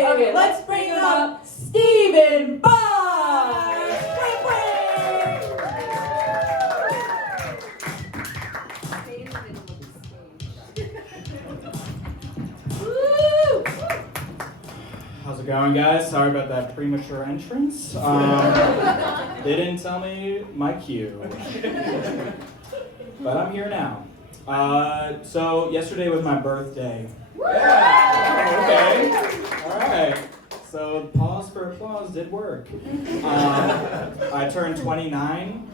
Okay, let's bring up Stephen Bosch! Woo! How's it going, guys? Sorry about that premature entrance. They didn't tell me my cue. But I'm here now. So yesterday was my birthday. Yeah. Okay. All right. So pause for applause did work. I turned 29.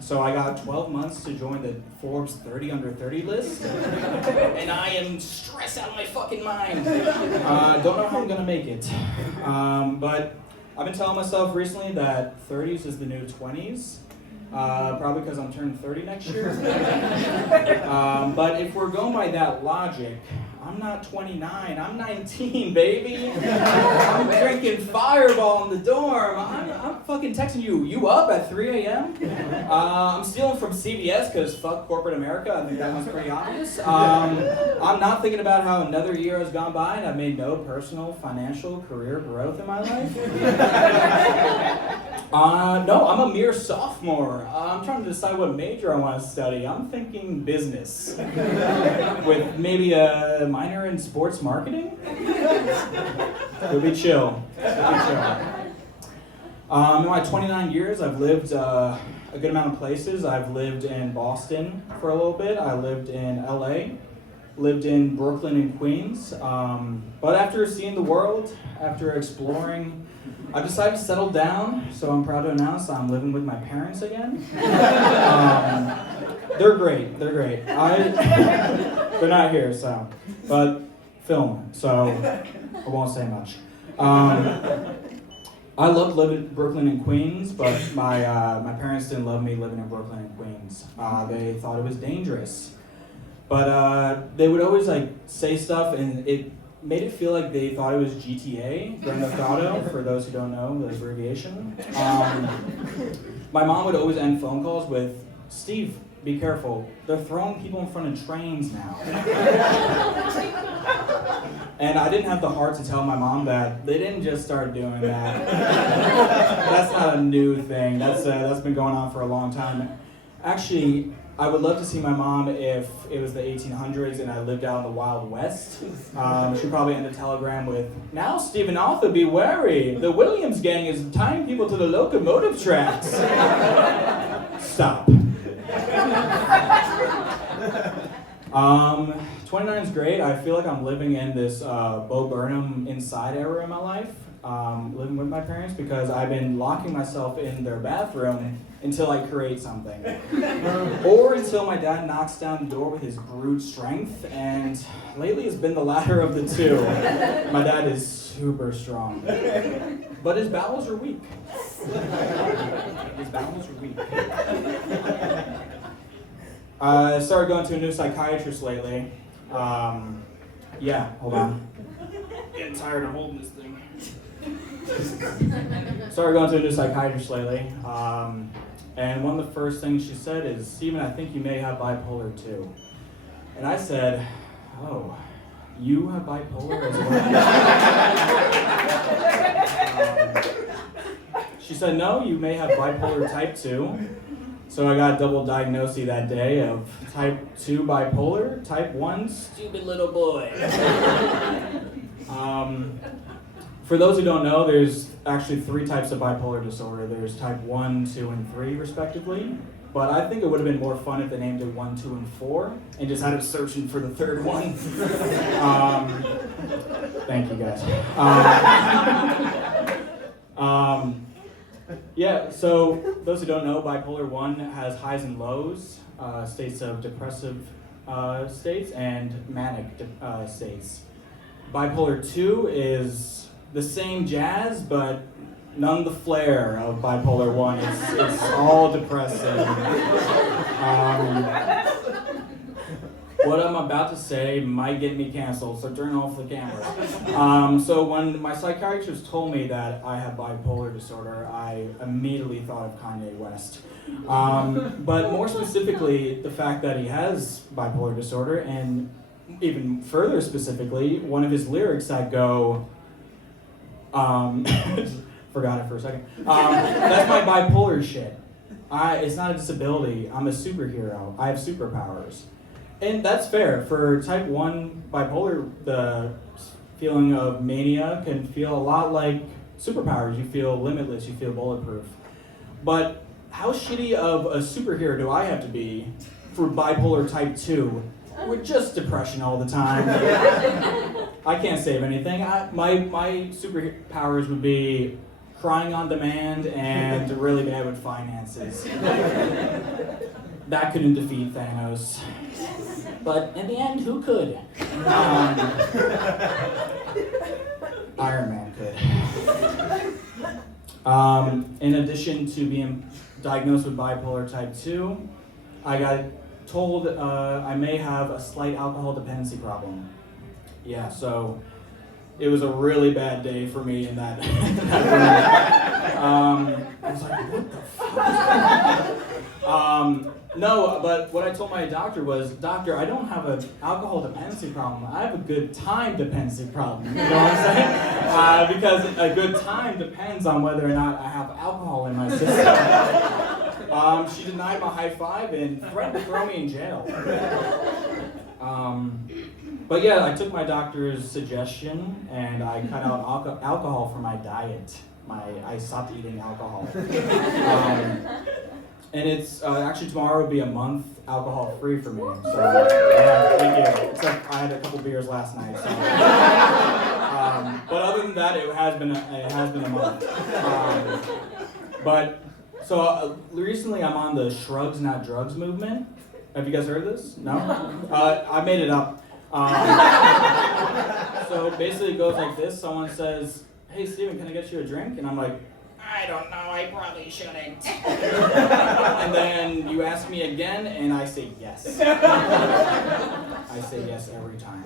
So I got 12 months to join the Forbes 30 under 30 list. And I am stressed out of my fucking mind. Don't know how I'm gonna make it. But I've been telling myself recently that 30s is the new 20s. Probably because I'm turning 30 next year. But if we're going by that logic, I'm not 29, I'm 19, baby. I'm drinking Fireball in the dorm. I'm fucking texting you. You up at 3 a.m.? I'm stealing from CVS because fuck corporate America. I think that one's pretty obvious. I'm not thinking about how another year has gone by and I've made no personal, financial, career growth in my life. No, I'm a mere sophomore. I'm trying to decide what major I want to study. I'm thinking business. With maybe a minor in sports marketing? It'll be chill. In my 29 years, I've lived a good amount of places. I've lived in Boston for a little bit. I lived in LA. Lived in Brooklyn and Queens. But after seeing the world, after exploring, I decided to settle down, so I'm proud to announce I'm living with my parents again. They're great. They're not here, so, but film, so I won't say much. I loved living in Brooklyn and Queens, but my parents didn't love me living in Brooklyn and Queens. They thought it was dangerous. But they would always say stuff, and it made it feel like they thought it was GTA, Grand Theft Auto, for those who don't know, the abbreviation. My mom would always end phone calls with, "Steve, be careful. They're throwing people in front of trains now." And I didn't have the heart to tell my mom that they didn't just start doing that. That's not a new thing. That's been going on for a long time. Actually, I would love to see my mom if it was the 1800s and I lived out in the Wild West. She'd probably end a telegram with, "Now, Stephen Arthur, be wary. The Williams gang is tying people to the locomotive tracks." Stop. 29 is great. I feel like I'm living in this Bo Burnham inside era in my life. Living with my parents because I've been locking myself in their bathroom until I create something. Or until my dad knocks down the door with his brute strength, and lately it's been the latter of the two. My dad is super strong. But his bowels are weak. I started going to a new psychiatrist lately. Hold on. Getting tired of holding this thing. Started going to a new psychiatrist lately, and one of the first things she said is, "Stephen, I think you may have bipolar too." And I said, "Oh, you have bipolar as well?" She said, "No, you may have bipolar type 2. So I got double diagnosis that day of type 2 bipolar, type 1 stupid little boy. For those who don't know, there's actually 3 types of bipolar disorder. There's type 1, 2, and 3, respectively. But I think it would have been more fun if they named it 1, 2, and 4, and just had it searching for the 3rd one. Thank you, guys. So those who don't know, bipolar 1 has highs and lows, states of depressive states, and manic states. Bipolar 2 is the same jazz, but none the flair of bipolar 1. It's all depressing. What I'm about to say might get me canceled, so turn off the camera. So when my psychiatrist told me that I have bipolar disorder, I immediately thought of Kanye West. But more specifically, the fact that he has bipolar disorder, and even further specifically, one of his lyrics that go, Just forgot it for a second. That's my bipolar shit. It's not a disability. I'm a superhero. I have superpowers. And that's fair. For type 1 bipolar, the feeling of mania can feel a lot like superpowers. You feel limitless. You feel bulletproof. But how shitty of a superhero do I have to be for bipolar type 2 with just depression all the time? I can't save anything. My superpowers would be crying on demand and really bad with finances. That couldn't defeat Thanos. But in the end, who could? Iron Man could. In addition to being diagnosed with bipolar type 2, I got told I may have a slight alcohol dependency problem. Yeah, so it was a really bad day for me in that, room. I was like, what the fuck? No, but what I told my doctor was, doctor, I don't have an alcohol dependency problem. I have a good time dependency problem. You know what I'm saying? Because a good time depends on whether or not I have alcohol in my system. She denied my high five and threatened to throw me in jail. But yeah, I took my doctor's suggestion and I cut out alcohol from my diet. I stopped eating alcohol. And it's actually tomorrow will be a month alcohol free for me. So yeah, thank you. Except I had a couple beers last night. So. But other than that, it has been a month. But so recently I'm on the Shrugs Not Drugs movement. Have you guys heard of this? No? I made it up. So basically it goes like this. Someone says, hey Steven, can I get you a drink? And I'm like, I don't know, I probably shouldn't. And then you ask me again and I say yes. I say yes every time.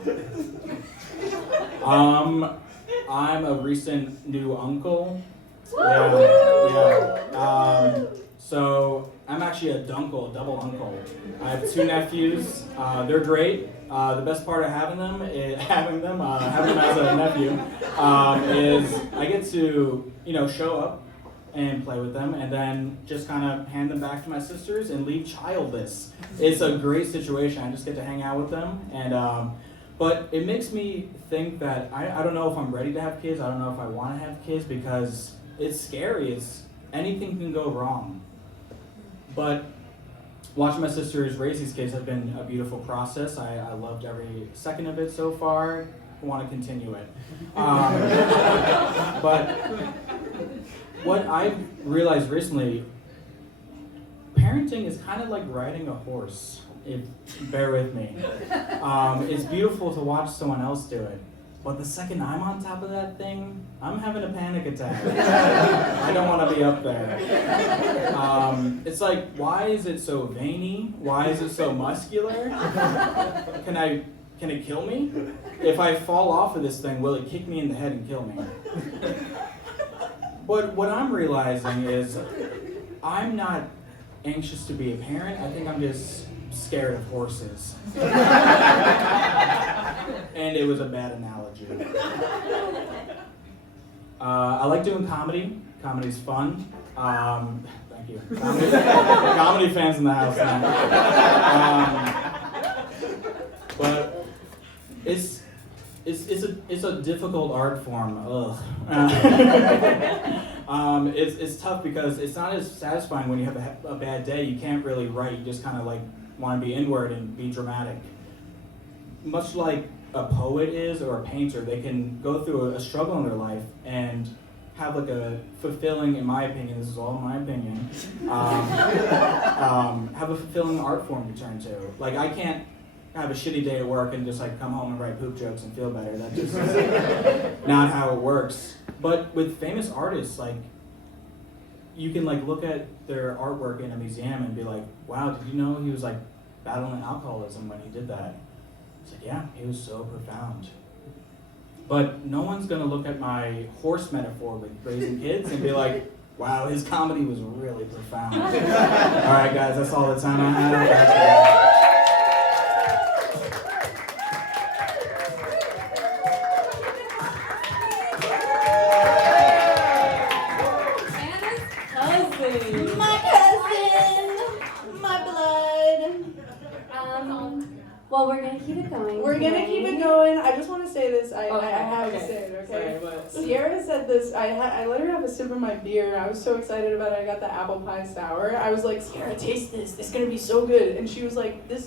I'm a recent new uncle. Yeah. So I'm actually a dunkle, a double uncle. I have 2 nephews. They're great. The best part of having them as a nephew, is I get to, show up and play with them and then just kind of hand them back to my sisters and leave childless. It's a great situation. I just get to hang out with them. And but it makes me think that I don't know if I'm ready to have kids. I don't know if I want to have kids because it's scary. Anything can go wrong. But watching my sisters raise these kids has been a beautiful process. I loved every second of it so far. I want to continue it. But what I've realized recently, parenting is kind of like riding a horse. Bear with me. It's beautiful to watch someone else do it. But the second I'm on top of that thing, I'm having a panic attack. I don't want to be up there. It's like, why is it so veiny? Why is it so muscular? Can it kill me? If I fall off of this thing, will it kick me in the head and kill me? But what I'm realizing is I'm not anxious to be a parent. I think I'm just scared of horses. And it was a bad analogy. I like doing comedy. Comedy's fun. Thank you. Comedy fans in the house now. But it's a difficult art form. Ugh. It's tough because it's not as satisfying when you have a bad day. You can't really write. You just kind of like want to be inward and be dramatic. Much like a poet is or a painter, they can go through a struggle in their life and have like a fulfilling, in my opinion, this is all my opinion, have a fulfilling art form to turn to. Like I can't have a shitty day at work and just like come home and write poop jokes and feel better. That's just not how it works. But with famous artists, like you can like look at their artwork in a museum and be like, wow, did you know he was like battling alcoholism when he did that? It's like, yeah, he was so profound. But no one's gonna look at my horse metaphor with raising kids and be like, wow, his comedy was really profound. All right, guys, that's all the time I have. Well, we're gonna keep it going. We're gonna keep it going. I just want to say this. I have to okay. say it, Sorry, okay? what? Sierra said this. I let her have a sip of my beer. I was so excited about it. I got the apple pie sour. I was like, Sierra, taste this. It's gonna be so good. And she was like, this